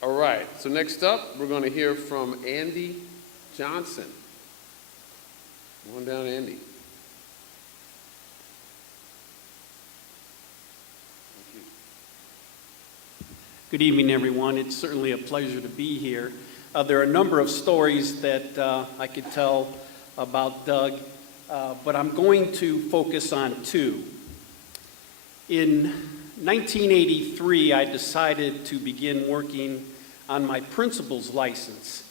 All right, so next up, we're going to hear from Andy Johnson. Come on down, Andy. Thank you. Good evening, everyone. It's certainly a pleasure to be here. There are a number of stories that I could tell about Doug, but I'm going to focus on two. In 1983, I decided to begin working on my principal's license,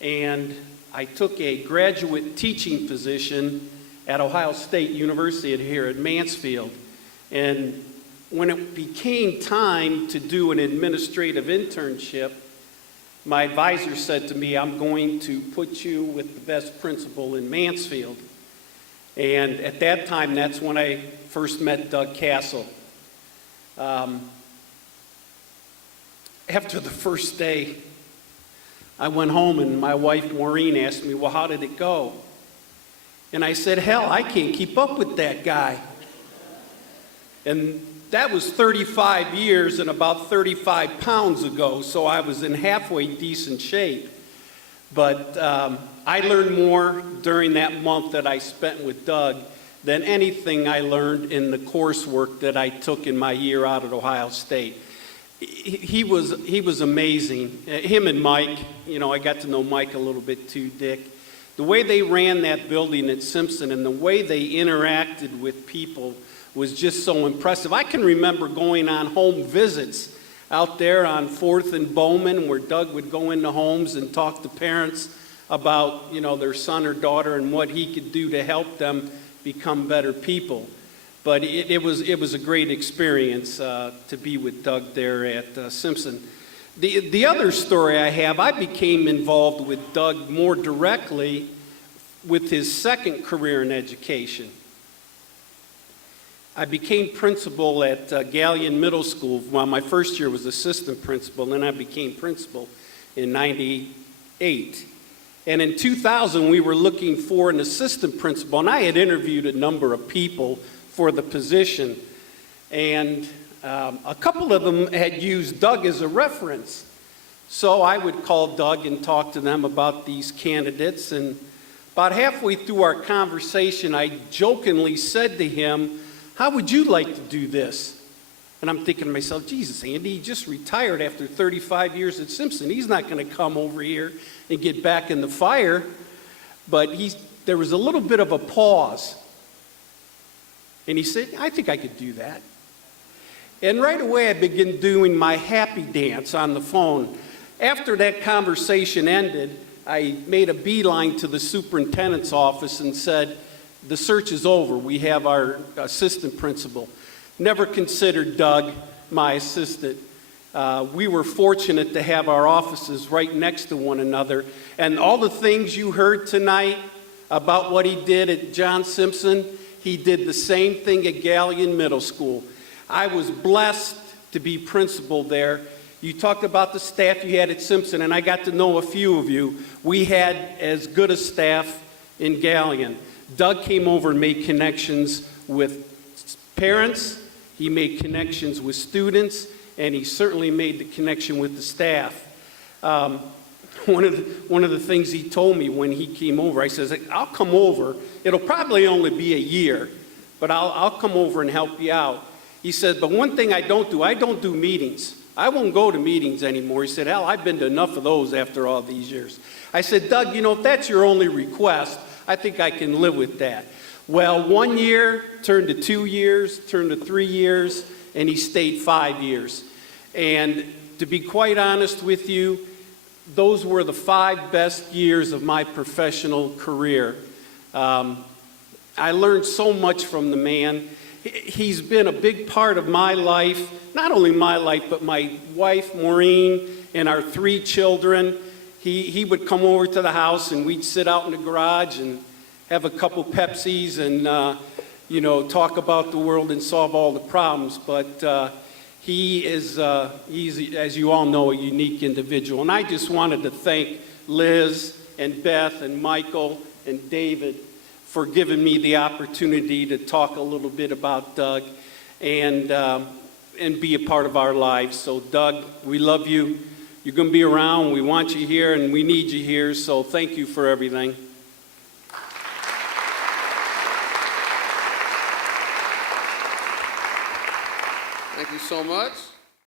and I took a graduate teaching position at Ohio State University here at Mansfield. And when it became time to do an administrative internship, my advisor said to me, "I'm going to put you with the best principal in Mansfield." And at that time, that's when I first met Doug Castle. After the first day, I went home and my wife Maureen asked me, "Well, how did it go?" And I said, "Hell, I can't keep up with that guy." And that was 35 years and about 35 pounds ago, so I was in halfway decent shape. But I learned more during that month that I spent with Doug than anything I learned in the coursework that I took in my year out at Ohio State. He was amazing. Him and Mike, I got to know Mike a little bit too, Dick. The way they ran that building at Simpson and the way they interacted with people was just so impressive. I can remember going on home visits out there on 4th and Bowman, where Doug would go into homes and talk to parents about, their son or daughter and what he could do to help them become better people. But it was a great experience to be with Doug there at Simpson. The other story I have, I became involved with Doug more directly with his second career in education. I became principal at Gallion Middle School. Well, my first year was assistant principal, and then I became principal in '98. And in 2000, we were looking for an assistant principal, and I had interviewed a number of people for the position. And a couple of them had used Doug as a reference. So I would call Doug and talk to them about these candidates. And about halfway through our conversation, I jokingly said to him, "How would you like to do this?" And I'm thinking to myself, Jesus, Andy, he just retired after 35 years at Simpson. He's not going to come over here and get back in the fire. But there was a little bit of a pause. And he said, "I think I could do that." And right away, I began doing my happy dance on the phone. After that conversation ended, I made a beeline to the superintendent's office and said, "The search is over. We have our assistant principal." Never considered Doug my assistant. We were fortunate to have our offices right next to one another. And all the things you heard tonight about what he did at John Simpson, he did the same thing at Gallion Middle School. I was blessed to be principal there. You talked about the staff you had at Simpson, and I got to know a few of you. We had as good a staff in Gallion. Doug came over and made connections with parents, he made connections with students, and he certainly made the connection with the staff. One of the things he told me when he came over, I says, "I'll come over. It'll probably only be a year, but I'll come over and help you out." He said, "But one thing I don't do meetings. I won't go to meetings anymore." He said, "Hell, I've been to enough of those after all these years." I said, "Doug, if that's your only request, I think I can live with that." Well, 1 year turned to 2 years, turned to 3 years, and he stayed 5 years. And to be quite honest with you, those were the 5 best years of my professional career. I learned so much from the man. He's been a big part of my life, not only my life, but my wife, Maureen, and our 3 children. He would come over to the house and we'd sit out in the garage and have a couple Pepsis and, talk about the world and solve all the problems. But he's, as you all know, a unique individual. And I just wanted to thank Liz and Beth and Michael and David for giving me the opportunity to talk a little bit about Doug and be a part of our lives. So Doug, we love you. You're going to be around. We want you here, and we need you here. So thank you for everything. Thank you so much.